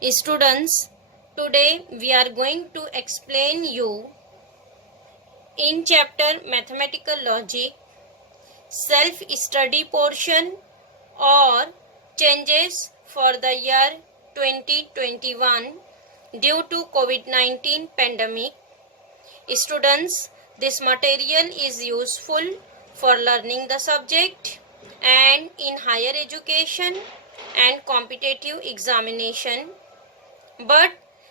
Students, today we are going to explain you in chapter Mathematical Logic, self-study portion or changes for the year 2021 due to COVID-19 pandemic. Students, this material is useful for learning the subject and in higher education and competitive examination. But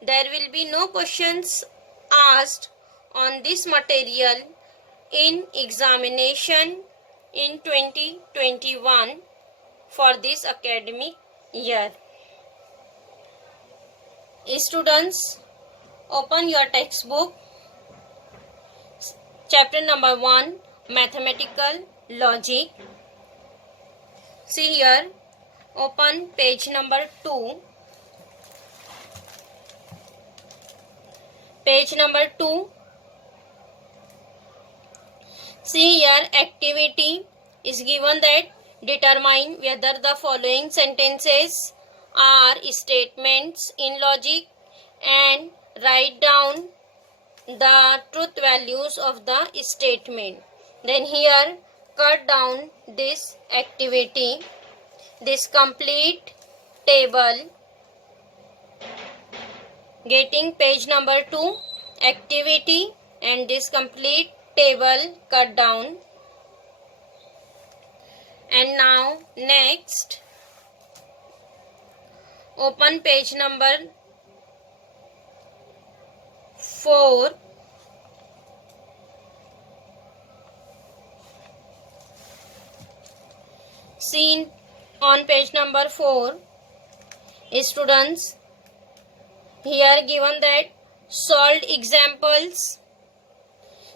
there will be no questions asked on this material in examination in 2021 for this academic year. Students, open your textbook. Chapter number 1, Mathematical Logic. See here, open page number 2. Page number 2. See here, activity is given that determine whether the following sentences are statements in logic and write down the truth values of the statement. Then here, cut down this activity, this complete table. Getting page number 2, activity and this complete table cut down. And now next, open page number 4. See on page number 4, students, here given that solved examples.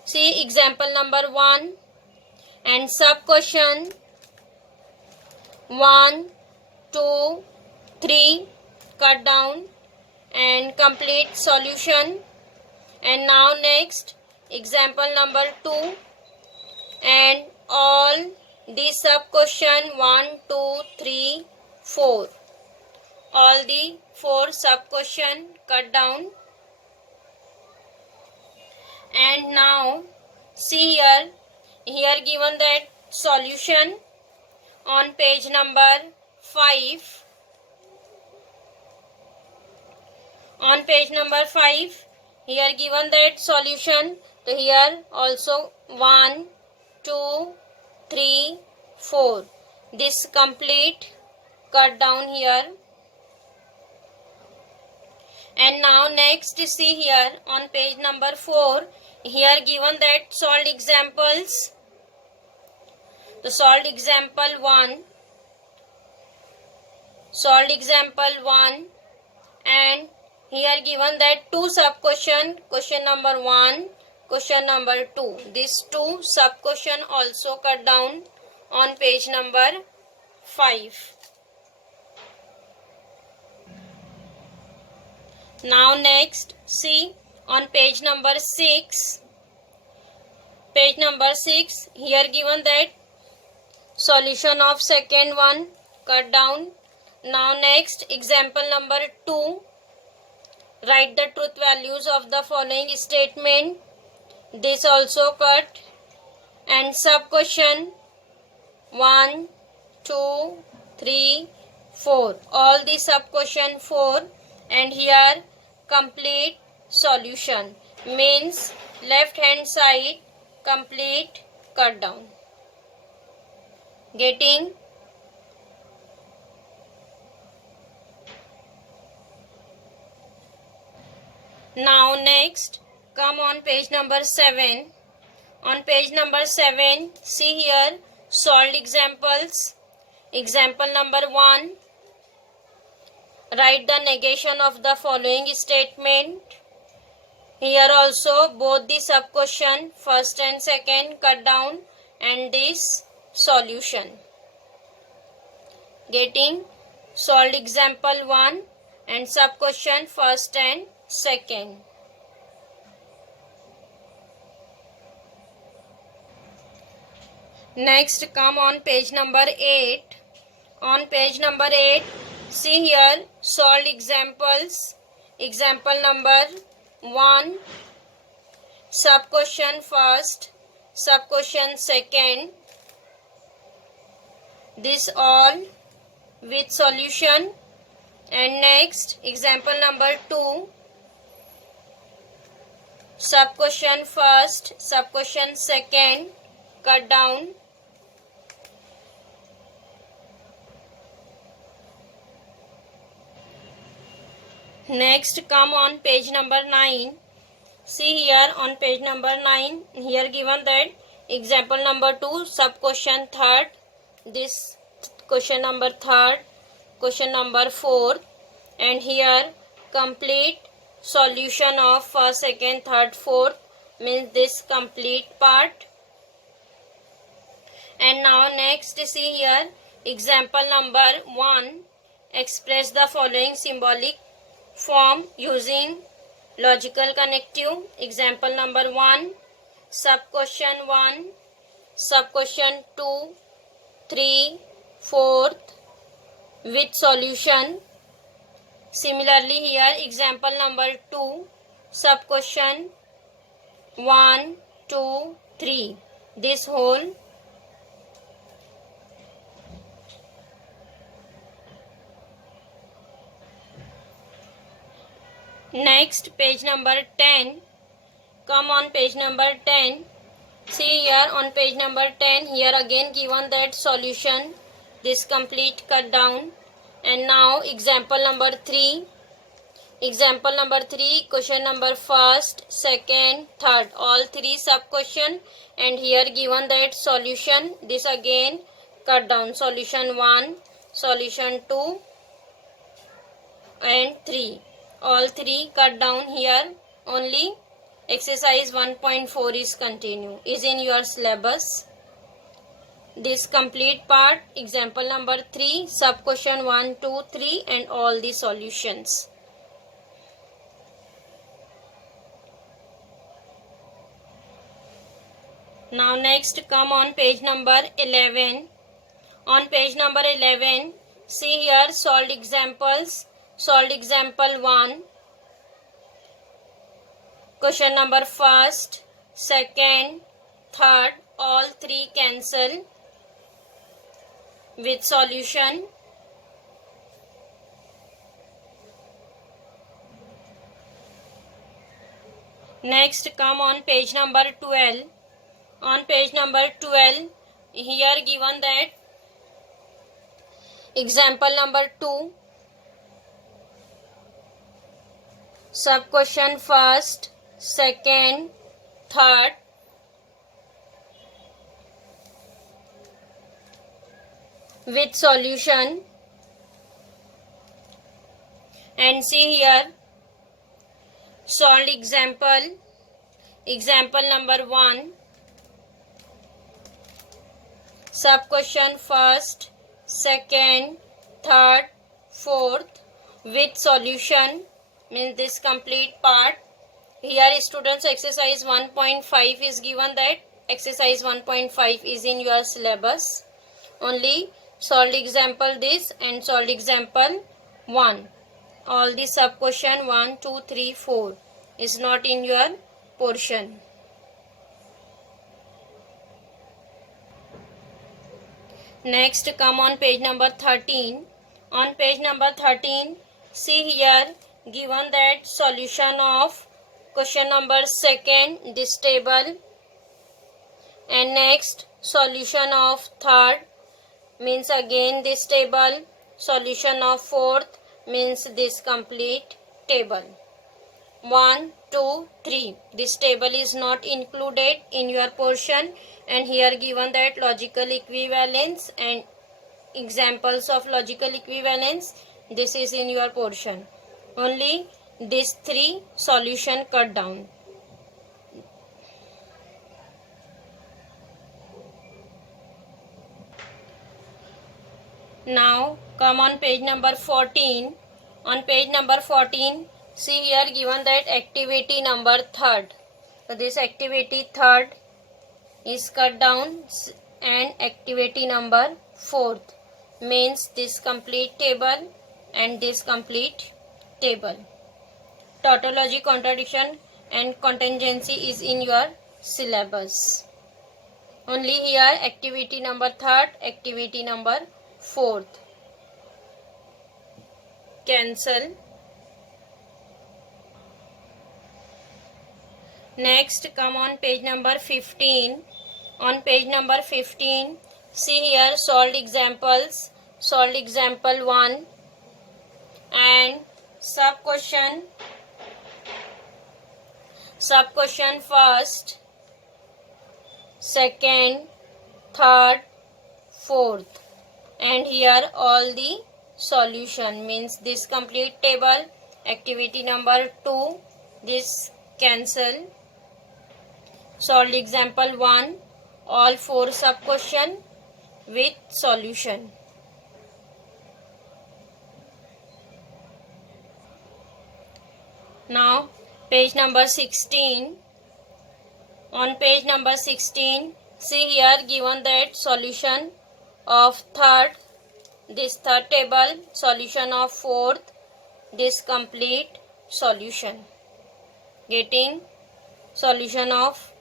See example number 1 and sub question 1, 2, 3 cut down and complete solution. And now next example number 2 and all the sub question 1, 2, 3, 4. All the 4 sub question cut down. And now see here given that solution on page number 5. On page number 5, here given that solution. So here also 1, 2, 3, 4. This complete cut down here. And now next see here on page number 4, here given that solved examples. The solved example 1, solved example 1 and here given that 2 sub question, question number 1, question number 2. These 2 sub question also cut down on page number 5. Now next see on page number 6. Page number 6, here given that solution of second one cut down. Now next example number 2. Write the truth values of the following statement. This also cut. And sub question 1, 2, 3, 4. All the sub question 4 and here complete solution means left hand side complete cut down. Getting? Now next come on page number 7. On page number 7 see here solved examples. Example number 1. Write the negation of the following statement. Here also both the sub question first and second cut down and this solution. Getting? Solved example 1 and sub question first and second. Next come on page number 8. On page number 8 See here, solved examples. Example number 1, sub question first, sub question second. This all with solution. And next, example number 2, sub question first, sub question second, cut down. Next, come on page number 9. See here on page number 9, here given that example number 2, sub question third, this question number third, question number 4, and here complete solution of first, second, third, fourth, means this complete part. And now next, see here example number 1, express the following symbolic form using logical connective. Example number 1, sub question 1, sub question 2, 3, 4th with solution. Similarly here example number 2, sub question 1, 2, 3, this whole. Next, page number 10. Come on page number 10. See here on page number 10, here again given that solution, this complete cut down. And now example number 3. Example number 3, question number first, second, third, all 3 sub question, and here given that solution, this again cut down, solution 1, solution 2 and 3. All 3 cut down here. Only exercise 1.4 is continue, is in your syllabus. This complete part, example number 3, sub question 1, 2, 3 and all the solutions. Now next, come on page number 11. On page number 11, see here solved examples. Solved example 1, question number first, second, third, all 3 cancel with solution. Next, come on page number 12. On page number 12, here given that example number 2, sub question first, second, third, with solution. And see here solved example. Example number 1, sub question first, second, third, fourth with solution, means this complete part. Here students exercise 1.5 is given that exercise 1.5 is in your syllabus. Only solved example this and solved example 1. All the sub question 1, 2, 3, 4 is not in your portion. Next, come on page number 13. On page number 13, see here given that solution of question number second, this table, and next solution of third, means again this table, solution of fourth, means this complete table. 1, 2, 3. This table is not included in your portion, and here given that logical equivalence and examples of logical equivalence, this is in your portion. Only these 3 solution cut down. Now come on page number 14. On page number 14, see here given that activity number third. So this activity third is cut down, and activity number fourth, means this complete table and this complete table. Tautology, contradiction and contingency is in your syllabus. Only here activity number 3rd, activity number 4th. Cancel. Next, come on page number 15. On page number 15, see here solved examples. Solved example 1 and sub question first, second, third, fourth, and here all the solution, means this complete table. Activity number 2, this cancel. Solved example 1, all 4 sub question with solution. Now page number 16. On page number 16, see here given that solution of third, this third table, solution of fourth, this complete solution. Getting solution of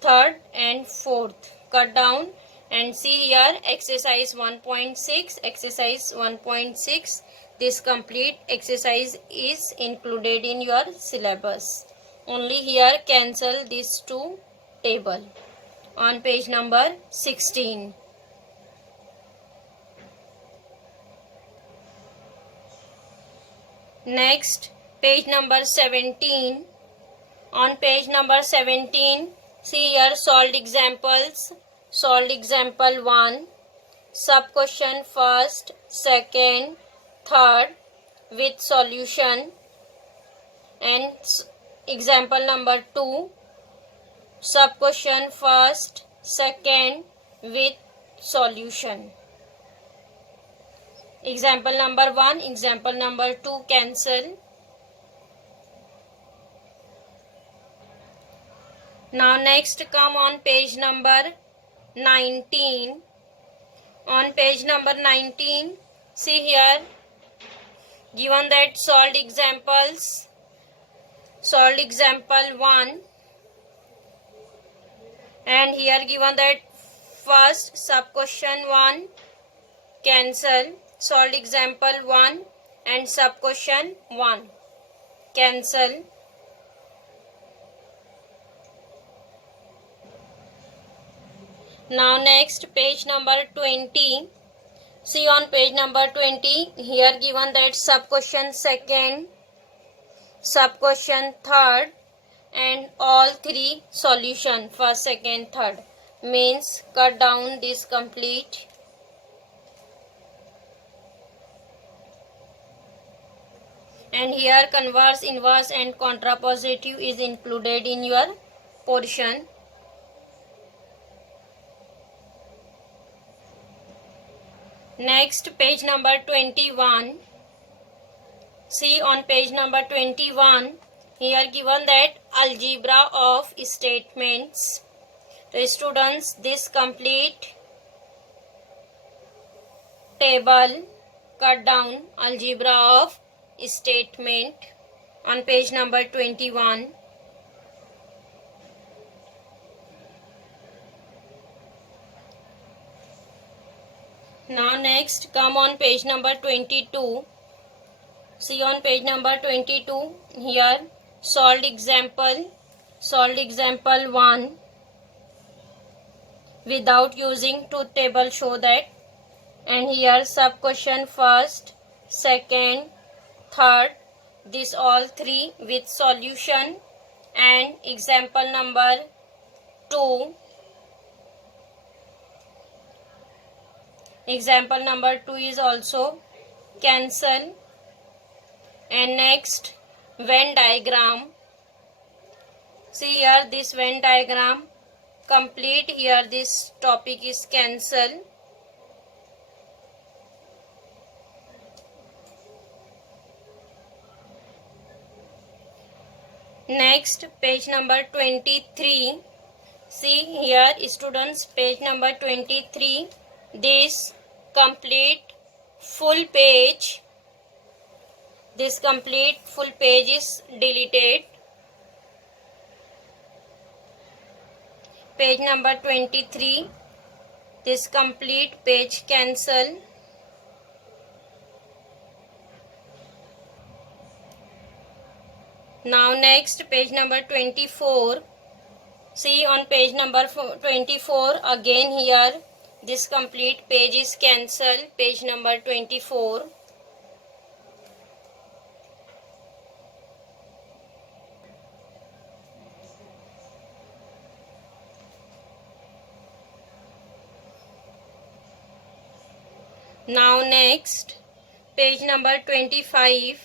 third and fourth. Cut down and see here exercise 1.6, exercise 1.6. This complete exercise is included in your syllabus. Only here cancel these 2 table on page number 16. Next, page number 17. On page number 17, see here solved examples. Solved example 1, sub question first, second, third with solution, and example number 2, sub question first, second with solution. Example number 1, example number 2 cancel. Now next come on page number 19. On page number 19, see here given that solved examples, solved example 1, and here given that first sub question 1 cancel, solved example 1 and sub question 1 cancel. Now next page number 20. See on page number 20, here given that sub question second, sub question third, and all 3 solution first, second, third, means cut down this complete. And here converse, inverse and contrapositive is included in your portion. Next page number 21. See on page number 21, here given that algebra of statements. So students, this complete table, cut down algebra of statement on page number 21. Now next come on page number 22. See on page number 22, here solved example 1 without using truth table, show that, and here sub question first, second, third, this all 3 with solution, and example number 2. Example number 2 is also cancel. And next Venn diagram. See here this Venn diagram complete. Here this topic is cancel. Next page number 23. See here students, page number 23. This complete full page this complete full page is deleted. Page number 23, this complete page cancel. Now next, page number 24. See on page number 24, again here this complete page is cancelled. Page number 24. Now next, page number 25.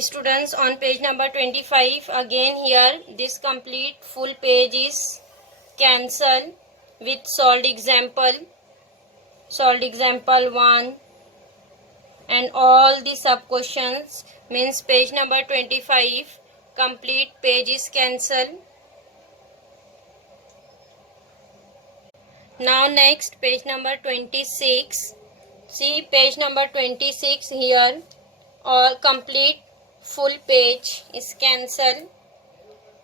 Students, on page number 25, again here this complete full page is cancelled with solved example 1 and all the sub questions, means page number 25 complete page is cancelled. Now next, page number 26. See page number 26 here, all complete full page is cancelled.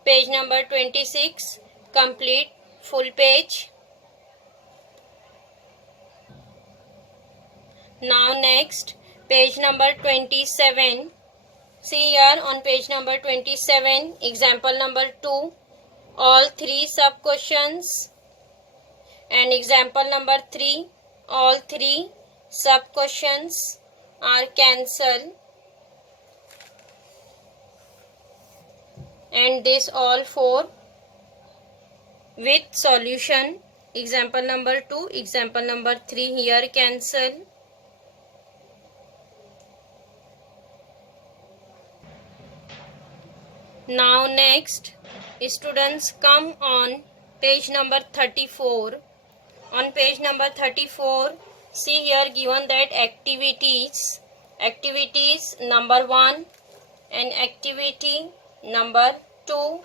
Page number 26 complete full page. Now next, page number 27. See here on page number 27, example number 2, all 3 sub questions, and example number 3, all 3 sub questions are cancelled, and this all 4 with solution. Example number 2, example number 3 here cancel. Now next, students, come on page number 34. On page number 34, see here given that activities number 1 and activity number 2,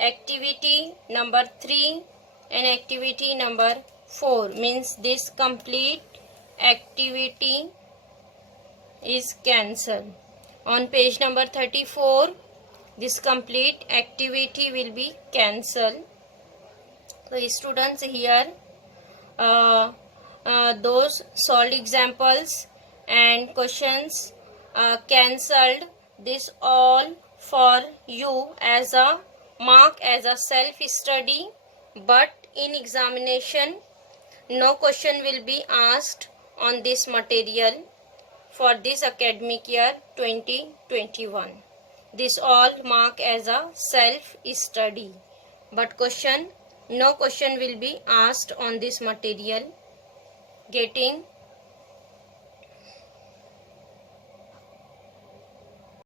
activity number 3 and activity number 4, means this complete activity is cancelled. On page number 34, this complete activity will be cancelled. So students, here those solved examples and questions cancelled, this all for you as a mark as a self study, but in examination no question will be asked on this material for this academic year 2021. This all mark as a self study, but no question will be asked on this material. Getting